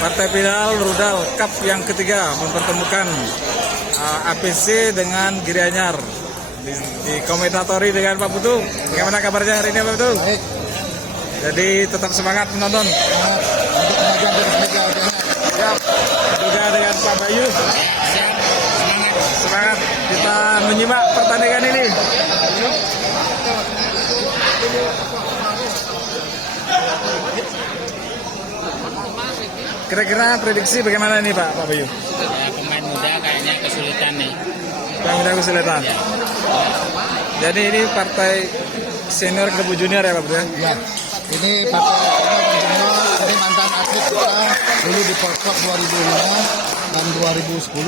Partai final Rudal Cup yang ketiga mempertemukan APC dengan Gianyar. Dikomentatori dengan Pak Putu. Bagaimana kabarnya hari ini Pak Putu? Baik. Jadi tetap semangat menonton. Untuk kemajuan dari Liga Siap. Juga dengan Pak Bayu. Semangat. Kita menyimak pertandingan ini. Kira-kira prediksi bagaimana nih Pak Bayu? Pemain muda kayaknya kesulitan nih. Pemain muda kesulitan. Ya. Jadi ini partai senior ke junior ya Pak Bayu? Ya, ini partai junior, ini mantan atlet kita dulu di Portfok 2005 dan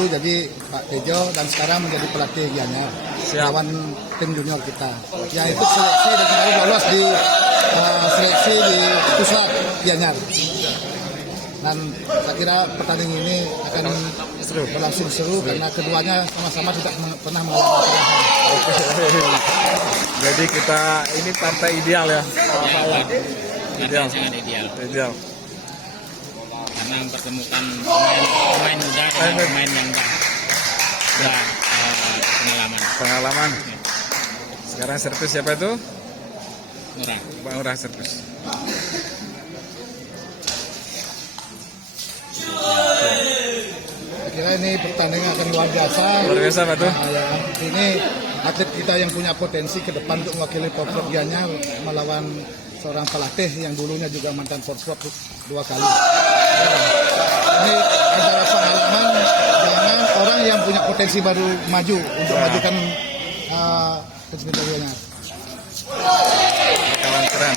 2010 jadi Pak Tejo dan sekarang menjadi pelatih Gianyar. Lawan tim junior kita. Ya itu seleksi dan kemarin lolos di seleksi di Pusat Gianyar. Dan saya kira pertandingan ini akan berlangsung seru karena keduanya sama-sama tidak pernah melawan kekalahan. Jadi kita ini partai ideal ya. Ideal. Sangat ideal. Ideal. Karena mempertemukan pemain muda dengan pemain yang pengalaman. Pengalaman. Sekarang servis siapa itu? Murah. Bang Urah servis. Saya kira ini pertandingan akan luar biasa. Luar biasa Pak tuh. Ya, ini atlet kita yang punya potensi ke depan untuk mewakili Portfok Gianyar melawan seorang pelatih yang dulunya juga mantan Portfok 2 kali. Ini adalah pengalaman dengan orang yang punya potensi baru maju untuk majukan Persipura Gianyar. Kawan keren.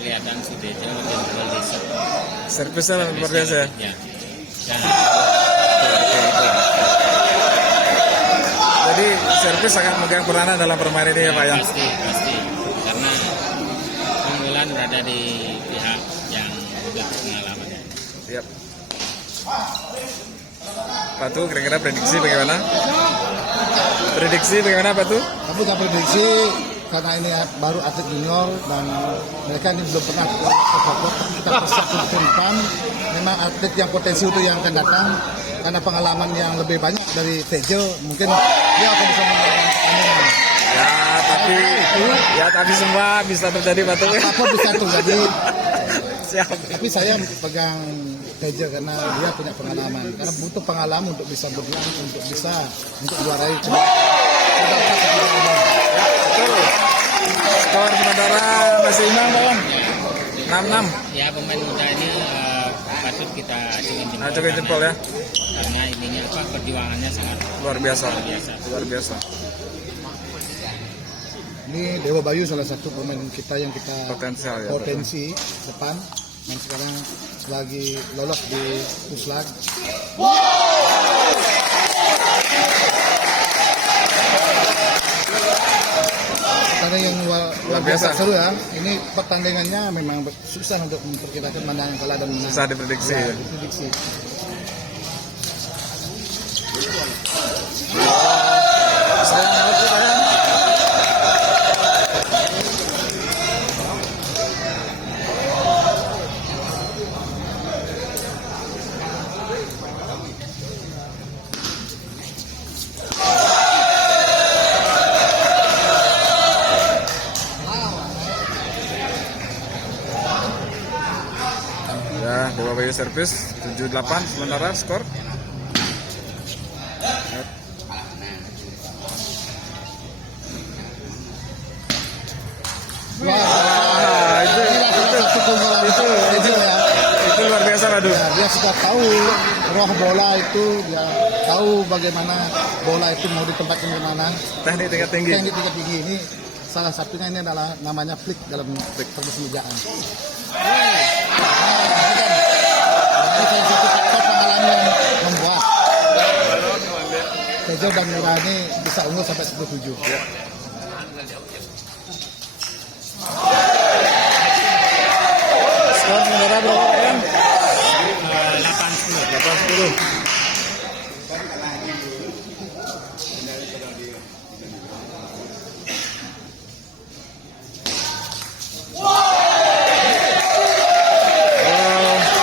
Kelihatan si Tejo lebih berlisa. Servisnya luar biasa ya. Ya. Dan Jadi servis sangat memegang peranan dalam permainan ini ya Pak ya. pasti. Karena keunggulan berada di pihak yang lebih berpengalaman. Siap. Pak tuh kira-kira prediksi bagaimana? Prediksi bagaimana Pak tuh? Tapi kita prediksi karena ini baru atlet junior dan mereka ini belum pernah ke Portfok, kita persiapkan ke depan. Memang atlet yang potensi itu yang akan datang karena pengalaman yang lebih banyak dari Tejo, mungkin dia akan bisa menang pertandingan. Ya tapi semua bisa terjadi Pak tuh. Apa bisa terjadi? Siap. Tapi saya pegang Tejo karena dia punya pengalaman. Karena butuh pengalaman untuk bisa berjuang, untuk juarai cuma. Skor sementara masih imbang Bang. 6-6. Ya pemain muda ini patut kita acungin Jempol ya. Karena ininya perjuangannya sangat Luar biasa. biasa. Luar biasa. Ini Dewa Bayu salah satu pemain kita yang kita Potensial ya. potensi depan dan sekarang lagi lolos di Puslat. Karena yang luar biasa seru ya. Ini pertandingannya memang susah untuk memperkirakan mana yang kalah dan menang. Susah diprediksi ya. Diprediksi. Ya, Dewa Bayu servis 7-8 sementara skor. Wah, itu luar biasa Waduh. ya, dia sudah tahu roh bola itu, dia tahu bagaimana bola itu mau ditempatkan di mana. Teknik tingkat tinggi. Teknik tingkat tinggi ini salah satunya ini adalah namanya flick dalam persenjataan. Ini salah satu faktor pengalaman yang membuat Tejo dan Murah ini bisa unggul sampai 10-7. Ya. Skor sementara berapa Pak? 8-10. 8-10.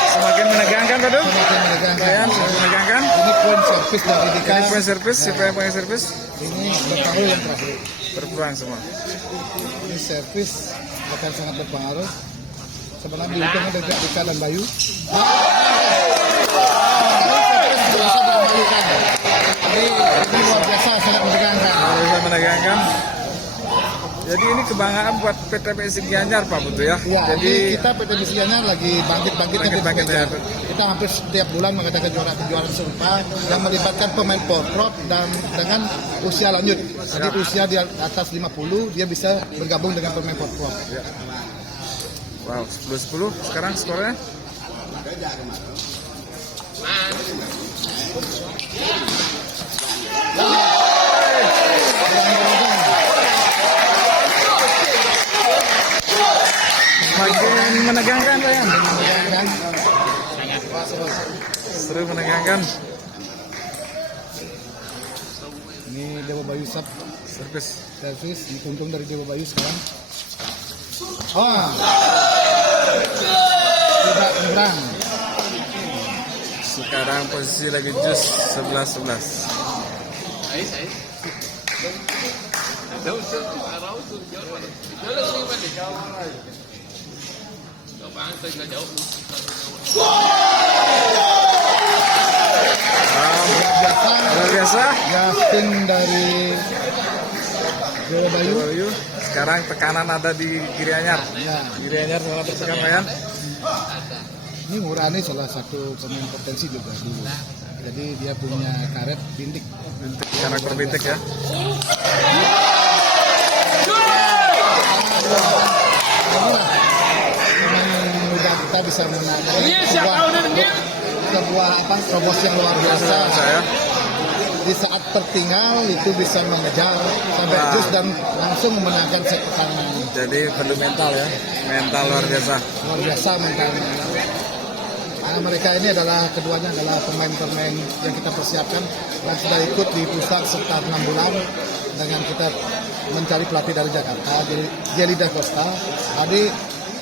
Semakin menegangkan Pak Duk. Semakin menegangkan. Semakin menegangkan. Ini poin servis dari Dika. Ini poin servis, siapa yang poin servis? Ini berpengaruh yang terakhir. Berpeluang semua. Ini servis akan sangat berpengaruh. Sebenarnya dihitungnya dari Dika dan Bayu. Biasa dikembalikan. Ini luar biasa sangat menegangkan. Bisa menegangkan. Jadi ini kebanggaan buat PT PSI Gianyar Pak Putu ya. Ya, Jadi kita PT Misianya lagi bangkit-bangkitnya Bangkit-bangkitnya. kita hampir setiap bulan mengadakan kejuaraan serupa yang melibatkan pemain porprov dan dengan usia lanjut. Jadi usia di atas 50 dia bisa bergabung dengan pemain porprov. wow, 10-10 sekarang skornya. Semakin menegangkan Pak Yan. Dan Seru menegangkan. ini Dewa Bayu sub Servis. servis dituntung dari Dewa Bayu sekarang. Oh, tidak menyerang. Sekarang posisi lagi jus 11-11. Luar biasa. Justin dari Dewa Bayu. Bayu. Sekarang tekanan ada di Gianyar. Ya, Gianyar salah tertekan Pak Yan. ini Murah ini salah satu pemain potensi juga dulu. Jadi dia punya karet bintik. Karakter bintik ya. Pemain muda kita bisa menang. Sebuah terobos yang luar biasa. Saya. Di saat tertinggal itu bisa mengejar sampai Wah. jus dan langsung memenangkan set pertama. Jadi perlu mental ya. Mental luar biasa. Luar biasa mentalnya. Karena mereka ini keduanya adalah pemain-pemain yang kita persiapkan yang sudah ikut di pusat sekitar 6 bulan dengan kita mencari pelatih dari Jakarta, jadi Jelly Da Costa. Jadi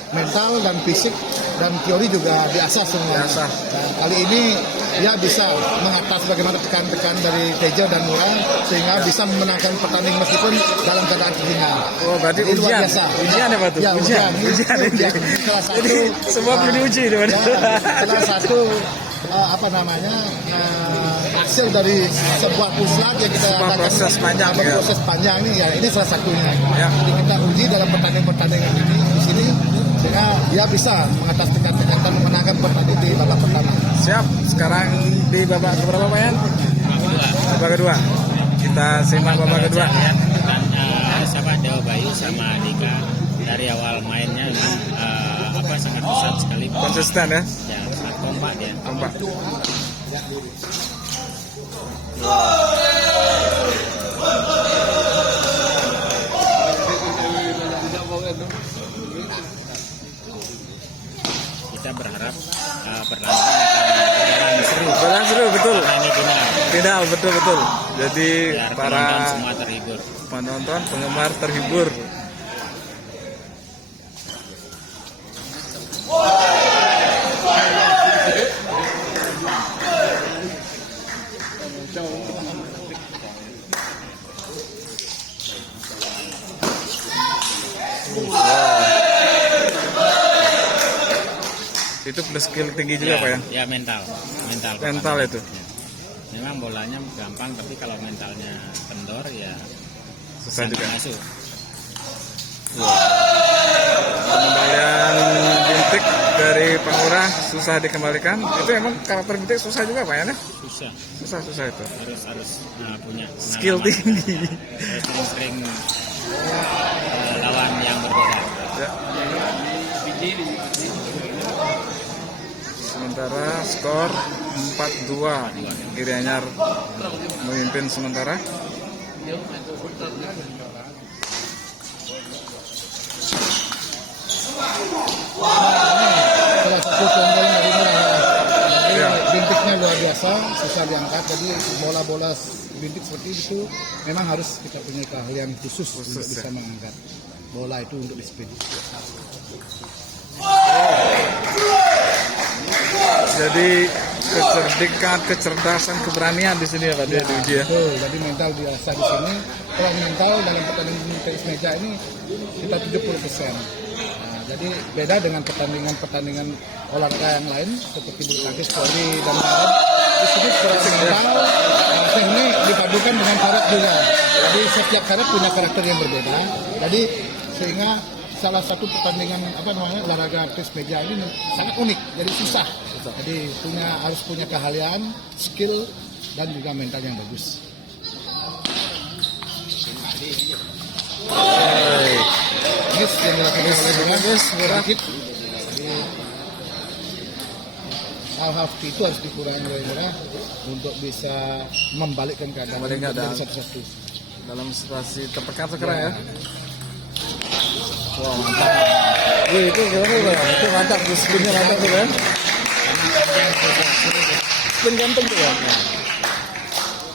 mental dan fisik dan teori juga diasah semua. Diasah. Nah, kali ini dia bisa mengatas bagaimana tekan-tekan dari Tejo dan Murah sehingga bisa memenangkan pertandingan meskipun dalam keadaan tertinggal. Oh, berarti Jadi luar ujian. biasa. Ujian ya Pak Tuh? Ya, ujian. Ujian ini. Salah satu, Jadi semua perlu diuji itu Pak. ya, salah satu hasil dari sebuah pusat yang kita Sebuah adakan, proses panjang, ya. proses panjang ini ya ini salah satunya. Ya. Jadi kita uji dalam pertandingan ini di sini sehingga dia bisa mengatas tekan-tekan dan memenangkan pertandingan di babak pertama. Siap. Sekarang di babak keberapa Pak Yan? Babak kedua. Kita simak babak kedua. Dan siapa Dewa Bayu sama Dika dari awal mainnya memang sangat pesat sekali. Konsisten ya. Ya, sangat kompak dia. Kompak. Kita berharap pertandingan akan berjalan seru. Berjalan seru betul. Karena ini final. Final betul-betul. Jadi Biar para penonton semua terhibur. penonton, penggemar terhibur. Itu plus skill tinggi juga Pak ya? Ya mental. Mental itu. Ya. Memang bolanya gampang, tapi kalau mentalnya kendor ya Susah juga. masuk. Pengembalian bintik dari Pangurah susah dikembalikan. Itu emang karakter bintik susah juga Pak ya? Susah. Susah itu. Harus punya Skill pengalaman. tinggi. Sering-sering lawan yang berbeda. Ya. sementara skor 4-2. Gianyar memimpin sementara. Salah satu keunggulan dari Murah. Ya. Bintiknya luar biasa, susah diangkat. Jadi bola-bola bintik seperti itu memang harus kita punya keahlian khusus untuk bisa mengangkat bola itu untuk disiplin. Jadi kecerdasan, keberanian di sini ya Pak dia diuji ya. Betul, jadi mental biasa di sini. Kalau mental dalam pertandingan tenis meja ini kita 70%. Nah, jadi beda dengan pertandingan olahraga yang lain seperti bulu tangkis, voli dan lain. Di sini secara mental ini dipadukan dengan karet juga. Jadi setiap karet punya karakter yang berbeda. Jadi sehingga salah satu pertandingan olahraga tenis meja ini sangat unik, jadi susah. Jadi harus punya keahlian, skill dan juga mental yang bagus. Ini yang dilakukan oleh Bagus, Rakit. Hal-hal itu harus dikurangi oleh Murah untuk bisa membalikkan keadaan menjadi satu-satu. Dalam situasi tertekan sekarang ya. Wow, mantap. Wih, itu gimana Bang? Itu mantap, spinnya mantap tuh kan? Spin gantung tuh kan?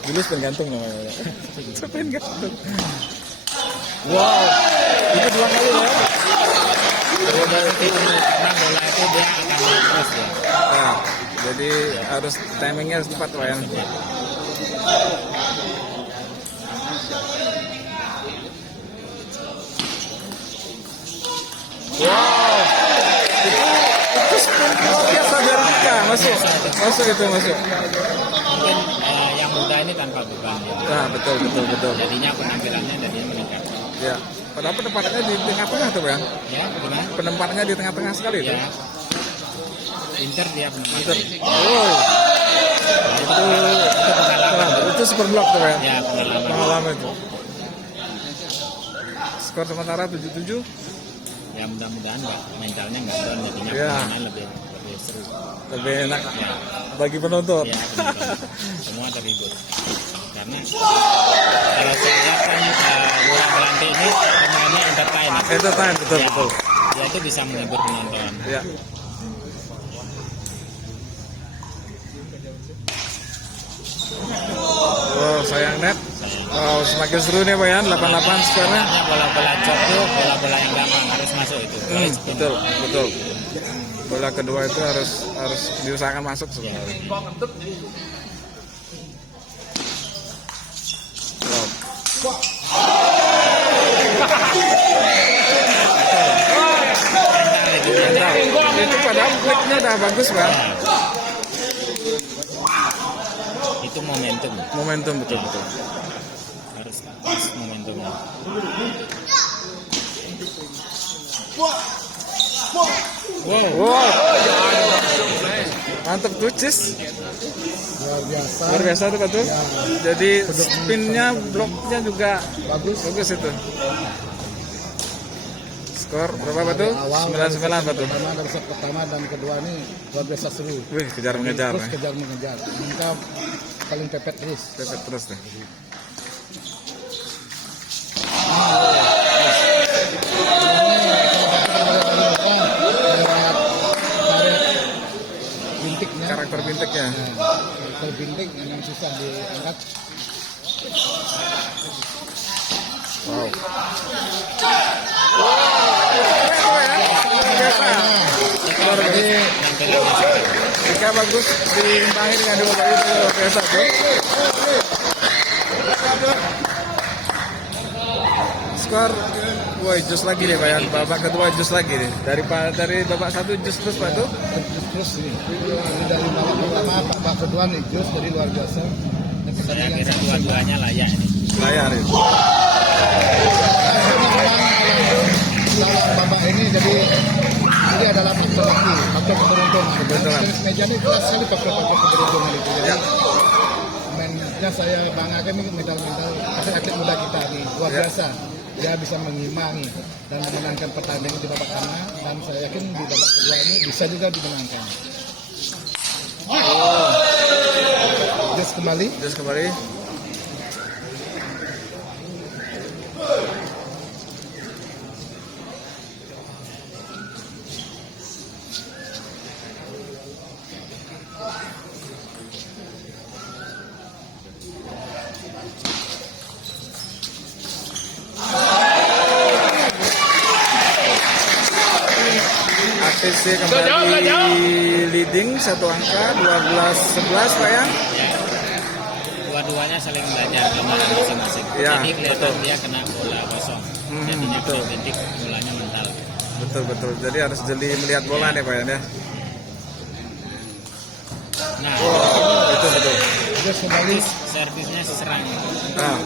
Dulu spin gantung namanya. Spin gantung. Wow, itu 2 kali ya? Karena bola itu dia akan terus ya. Nah, jadi harus timingnya harus tepat Pak ya. Wow, itu spin luar biasa dari Dika, masuk itu masuk. Mungkin yang muda ini tanpa beban ya. Nah, betul. Jadinya penampilannya jadinya meningkat. Ya, padahal penempatannya di tengah-tengah tuh Bang. Ya, gimana? Penempatannya di tengah-tengah sekali tuh. Ya. Pinter dia penempatan. Oh, itu super block tuh Bang. Ya, Pengalaman itu. Skor sementara 7-7. Ya mudah-mudahan mentalnya nggak down, jadinya Ya. permainan lebih seru. Lebih enak bagi penonton. Ya, penonton. Semua terhibur. Karena kalau saya lihat kan bola berlantai ini pemainnya entertain. Entertain, betul. Ya itu bisa menghibur penonton. Ya. Oh, sayang net. Oh, semakin seru nih Pak ya, 88 skornya. Sebenarnya bola-bola cok itu bola-bola yang gampang harus masuk itu. Betul. Bola kedua itu harus diusahakan masuk sebenarnya. Wow. Itu padahal flicknya udah bagus Bang. Itu momentum. Momentum betul. Harus pas momentumnya. Wow. Mantap tuh Cis. Luar biasa. Tuh Pak tuh. Jadi spinnya, bloknya juga bagus itu. Skor berapa Pak tuh? 9-9 Pak tuh. Dari set pertama dan kedua ini luar biasa seru. Wih, kejar mengejar. Terus kejar mengejar. Mereka paling pepet terus. Pepet terus deh. Bintiknya. Karakter bintiknya. Karakter bintik yang susah diangkat. Wow. Jadi Jika bagus diimbangi dengan 2 kali itu luar biasa tuh. Skor, woi jus lagi nih Pak ya. Babak kedua jus lagi nih. Dari babak 1 jus terus Pak tuh. terus ini dari babak pertama babak kedua nih jus jadi luar biasa. Saya kira dua-duanya layak ini. Layar itu. Lawan babak ini jadi ini adalah faktor lagi, faktor keberuntungan. Kebetulan. Tenis meja ini keras sekali faktor keberuntungan itu. Jadi mainnya saya banggakan ini mental-mental atlet muda kita nih luar biasa. Dia bisa mengimbangi dan memenangkan pertandingan di babak pertama dan saya yakin di babak kedua ini bisa juga dimenangkan. Just kembali. Just kembali. APC kembali leading satu angka 12-11 Pak ya. Dua-duanya saling belajar gambaran masing-masing. Ya, Jadi kelihatan betul. dia kena bola kosong. Jadinya betul. identik bolanya mental. Betul. Jadi harus jeli melihat bola nih Pak ya. Nah, Itu betul. Just kembali. servisnya serang. Nah,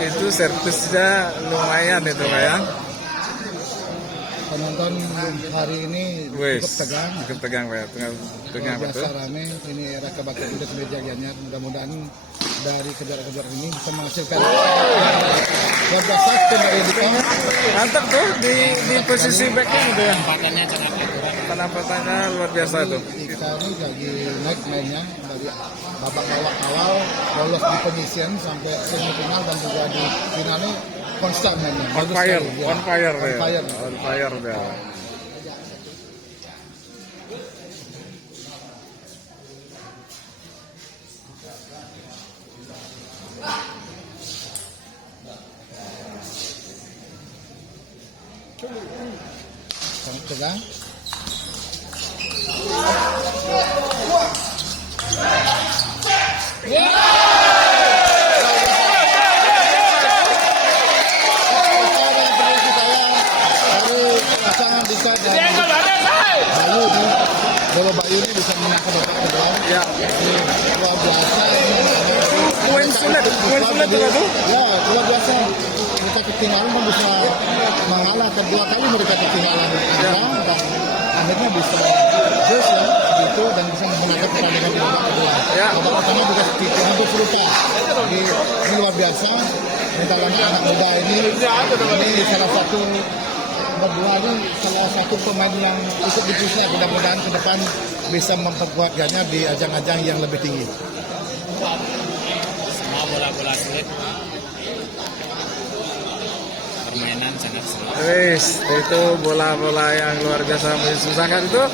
itu servisnya lumayan itu Pak ya. Penonton hari ini Wes, cukup tegang. cukup tegang Pak ya. Tegang betul. Biasa rame. Ini era kebaktian Indah Media Gianyar. Mudah-mudahan dari kejar-kejar ini bisa menghasilkan luar biasa dari Dika. Mantap tuh di posisi backnya gitu ya. Tempatannya sangat akurat. Penampakannya luar biasa tuh. Dika ini lagi naik mainnya dari babak awal lolos di penyisian sampai semifinal dan juga di finalnya konstan mainnya. On Bagus fire, sekali, ya. on fire On dia. fire. On fire dia. Sangat tegang. Pasangan Dika dan Bayu ini, bola Bayu ini bisa menangkap babak kedua. Ya. Ini luar biasa. Poin sulit tuh. Ya, luar biasa. Mereka ketinggalan pun bisa mengalah kedua kali mereka ketinggalan dan akhirnya bisa just ya gitu dan bisa menangkap pertandingan di babak kedua. Ya. Babak pertama juga seperti hampir serupa. Jadi ini luar biasa. Mental anak muda ini salah satu berdua ini salah satu pemain yang ikut dipusnya. Mudah-mudahan ke depan bisa memperkuat Gianyar di ajang-ajang yang lebih tinggi. Semua bola-bola sulit. Permainan sangat sulit. Wis, itu bola-bola yang luar biasa mensusahkan itu.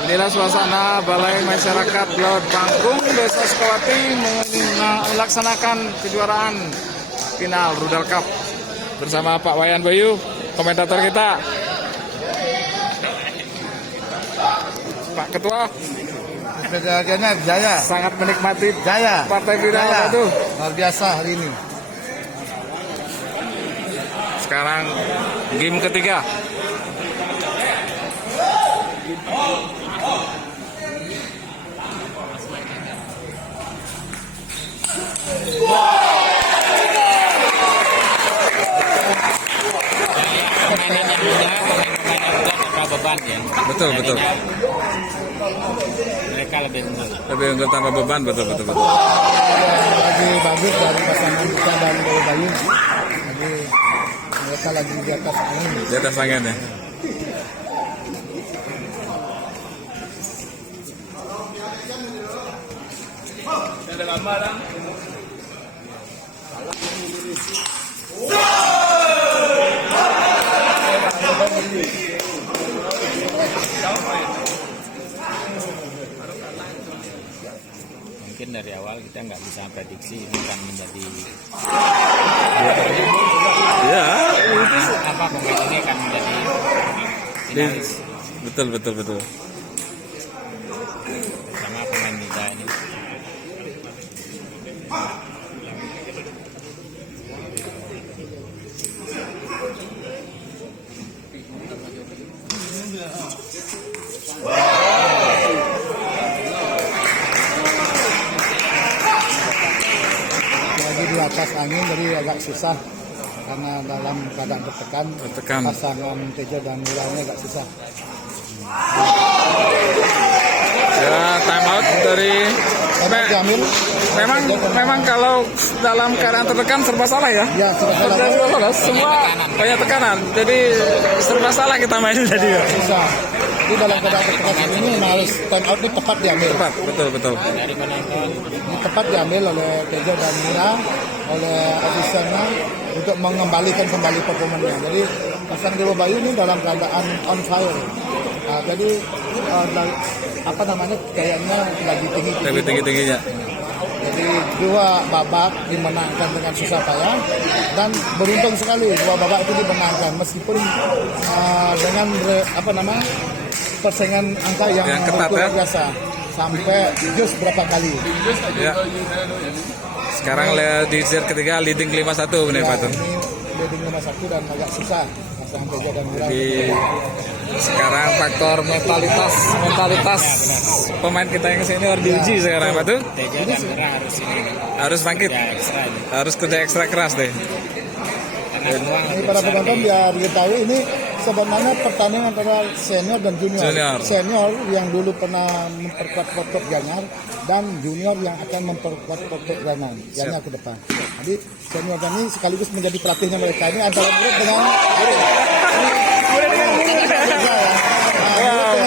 Inilah suasana Balai Masyarakat Laut Bangkung, Desa Sukawati melaksanakan kejuaraan final Rudal Cup bersama Pak Wayan Bayu, komentator kita. Pak Ketua Gianyar jaya, sangat menikmati jaya, partai final itu. luar biasa hari ini. Sekarang game ketiga. Permainan yang mudah, pemain-pemain yang mudah tanpa beban ya. Betul. Jadinya mereka lebih unggul. Lebih untuk tanpa beban, betul. Lagi bagus dari pasangan kita dan Bola Bayu. Jadi mereka lagi di atas angin. Di atas angin ya. Mungkin dari awal kita nggak bisa prediksi ini akan menjadi Ya, apa pemain ini akan menjadi finalis betul. sama pemain muda ini. Lagi di atas angin jadi agak susah karena dalam keadaan tertekan. Pasangan Tejo dan Nurani agak susah. Ya, time out dari Jamil. memang kalau dalam keadaan tertekan serba salah ya. Ya, sudah Serba salah, semua banyak tekanan. Jadi serba salah kita main jadi ya. susah. Jadi dalam keadaan seperti ini harus time out ini tepat diambil. Tepat, betul betul. Dari penonton. Ini tepat diambil oleh Tejo dan Mira, oleh asisten untuk mengembalikan kembali performanya. Jadi Pasang Dewa Bayu ini dalam keadaan on fire. Nah, jadi apa namanya kayaknya lagi Tinggi-tingginya. Jadi dua babak dimenangkan dengan susah payah dan beruntung sekali dua babak itu dimenangkan meskipun dengan persaingan angka yang ketat ya. luar biasa sampai just berapa kali. Ya. Sekarang di set ketiga leading 5-1 benar Pak Tun. Ini leading 5-1 dan agak susah pasangan Tejo dan Mira. Jadi sekarang faktor mentalitas pemain kita yang senior diuji sekarang Pak Tun. Tejo dan Mira harus ini. Harus bangkit. Ya, ekstra ini. Harus kerja ekstra keras deh. Karena peluang Ini lebih para besar penonton di- biar diketahui ini sebenarnya pertandingan antara senior dan junior. Senior yang dulu pernah memperkuat Potok Gianyar dan junior yang akan memperkuat Potok Gianyar ke depan. Jadi senior ini sekaligus menjadi pelatihnya mereka ini antara murid dengan guru. Murid dengan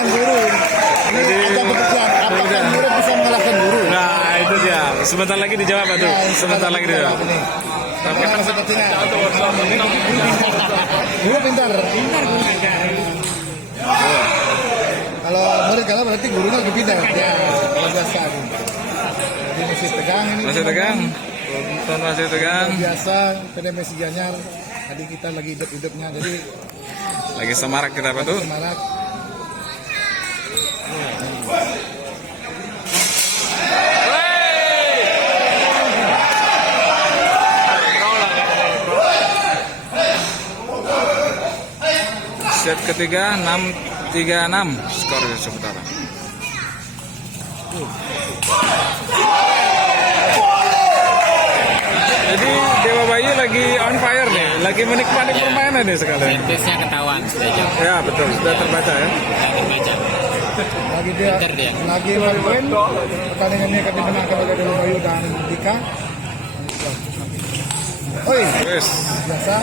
guru. Ini ada pekerjaan. Apakah murid bisa mengalahkan guru? Nah itu dia. Sebentar lagi dijawab Pak Tun. Sebentar lagi dijawab. Bagaimana sepertinya? Guru pintar. Kalau murid kalah berarti gurunya lebih pintar. Ya, luar biasa. Jadi masih tegang ini. Masih tegang. Tonton masih tegang. Luar biasa, PDMS Gianyar. Tadi kita lagi hidup-hidupnya, jadi Lagi semarak kita Pak Tun. semangat. Set ketiga 6-3-6 skor sementara. Jadi Dewa Bayu lagi on fire nih, lagi menikmati permainan nih sekalian. Servisnya ketahuan Tejo. Ya betul, sudah terbaca ya. Sudah terbaca. Lagi dia, Pintar dia. lagi main. Pertandingan ini akan dimenangkan oleh Dewa Bayu dan Dika. Oi, Yes. biasa.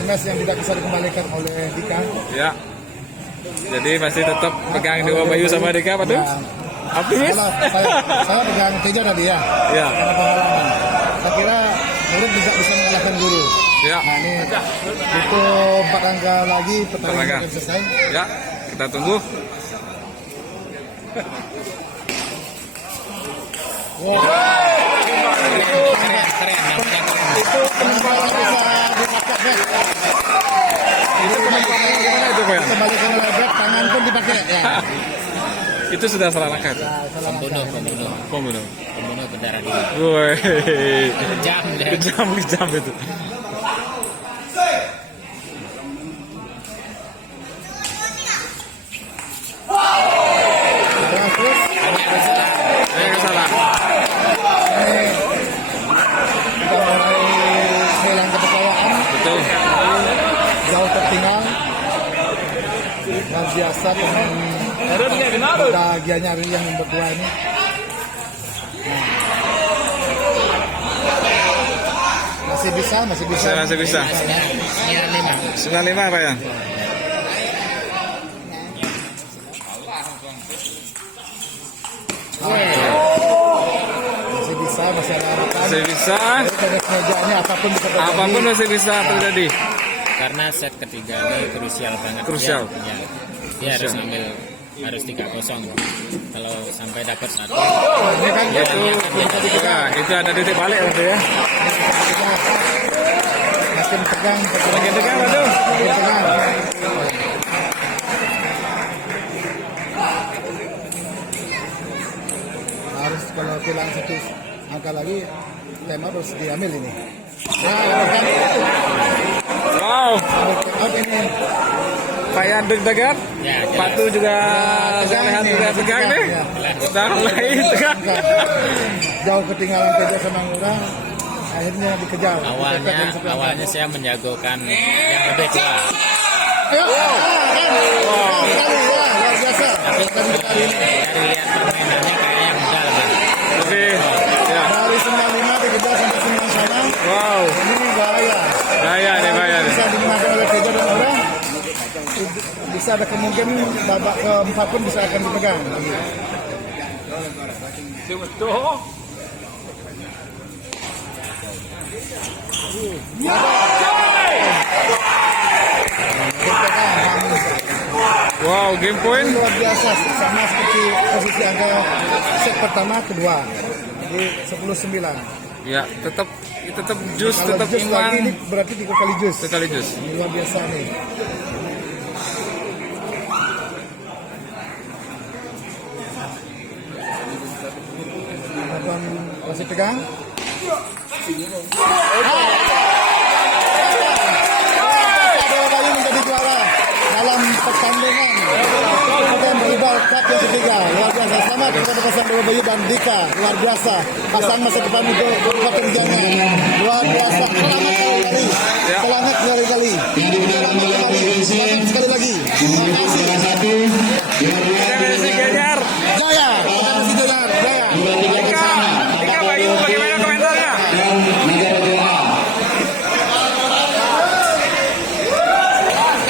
Smash yang tidak bisa dikembalikan oleh Dika. Ya. Jadi masih tetap pegang Dewa Bayu sama Dika Pak Tun? Ya, Optimis? saya pegang Tejo tadi ya. Ya. Karena pengalaman. Saya kira murid juga bisa mengalahkan guru. Ya. Nah ini itu 4 angka lagi pertandingan angka. akan selesai. Ya. Kita tunggu. Keren, keren. Namanya keren. Itu penempatan bisa dipakai back. Itu penempatan gimana itu Pak? Kembalikan oleh back, tangan pun dipakai ya. Itu sudah salah langkah itu. Nah, salah Pembunuh, langkah. pembunuh. Pembunuh. Pembunuh kendaraan ini. Woi. Kejam dia. Kejam itu. Salah terus. Banyak kesalahan. Saya salah. Ini sudah mulai hilang kepercayaan, Betul. jauh tertinggal. Luar biasa pemain muda Gianyar yang berdua ini. Nah. Masih bisa. Masih bisa. Sembilan 95 lima. Pak ya? Masih bisa, masih ada harapan. Masih bisa. Dari tenis meja ini apapun bisa terjadi. Apapun masih bisa terjadi. Karena set ketiga ini krusial banget. Krusial. Ya, dia harus ambil harus 3-0. Kalau sampai dapat satu, Ini kan Itu, itu ada titik balik waktu ya. makin tegang. Makin tegang, waduh. Makin tegang. Harus kalau kehilangan satu angka lagi, tema harus diambil ini. Nah, kan Wow. out ini. Pak Yan deg-degan. ya Pak Tu juga saya lihat juga tegang nih. Ya. Sudah mulai tegang. Jauh ketinggalan Tejo sama Mura, akhirnya dikejar. awalnya saya menjagokan yang lebih tua. Ayo, luar biasa. Tapi dari lihat permainannya kayaknya yang muda lebih. Tapi ya. Dari 95 dikejar sampai 91. Wow. Ini bahaya. Bahaya nih, bahaya nih. Bisa dimenangkan oleh Tejo dan Mura. bisa ada kemungkinan babak keempat pun bisa akan dipegang. Wow, game point. Luar biasa, sama seperti posisi angka set pertama, kedua. Jadi 10-9. Ya, tetap jus, Kalau tetap jus lagi ini imbang. berarti 3 kali jus. Sekali jus. Ini luar biasa nih. Abang masih pegang. Dewa Bayu menjadi juara dalam pertandingan volleyball cup yang ketiga. Luar biasa. Selamat kepada pasangan Dewa Bayu dan Dika. Luar biasa. Pasang masa depan untuk Kabupaten Gianyar. Luar biasa. Selamat kali. Selamat kali. Selamat sekali lagi. Terima kasih. Terima kasih Gianyar.